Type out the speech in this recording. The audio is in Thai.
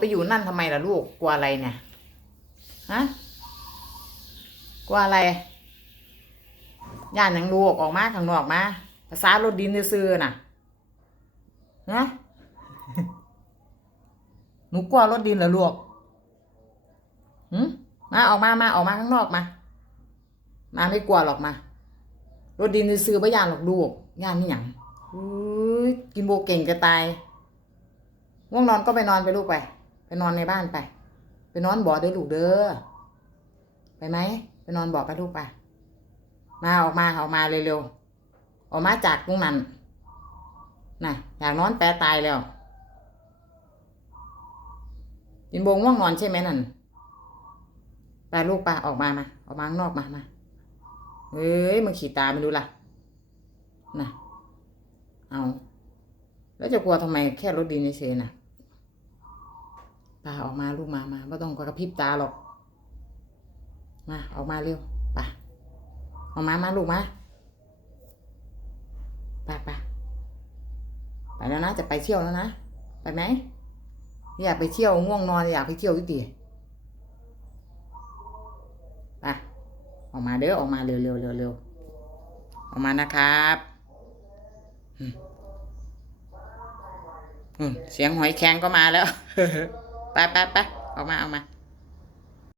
ไปอยู่นั่นทำไมล่ะลูกกลัวอะไรเนี่ยฮะกลัวอะไรย่านหยังลูกออกมาข้างนอกมาภาษารถดินซื่อๆน่ะฮะหนูกลัวรถดินเหรอลูกหืมมาออกมามาออกมาข้างนอกมา มาไม่กลัวหรอกมารถดินซื้อๆบ่ย่านหรอกลูกย่านนี่หยังอุ้ยกินโบเก่งจะตายง่วงนอนก็ไปนอนไปลูกไป ไปนอนในบ้านไป ไปนอนบ่อเด้อลูกเด้อไปไหมไปนอนบ่อไปลูกไปมาออกมาออกมาเร็วๆออกมาจากตรงนั้นน่ะ อยากนอนแปรตายแล้วกินโบง่วงนอนใช่ไหมนั่นไปลูกไปออกมามาออกมาข้างนอกมามาเฮ้ยมึงขี่ตาไม่รู้ล่ะน่ะเอาแล้วจะกลัวทำไมแค่รถดินเฉยๆน่ะ ปออกมาลูกมามาไม่ต้องกระพริบตาหรอก มาออกมาเร็วไปออกมามาลูกมาไปไปไปแล้วนะจะไปเที่ยวแล้วนะไปไหมอยากไปเที่ยวง่วงนอนอยากไปเที่ยววิตีไปออกมาเด้อออกมาเร็วเร็วเร็วเร็วออกมานะครับอืมเสียงหอยแครงก็มาแล้ว ไปไปไปออกมาออกมา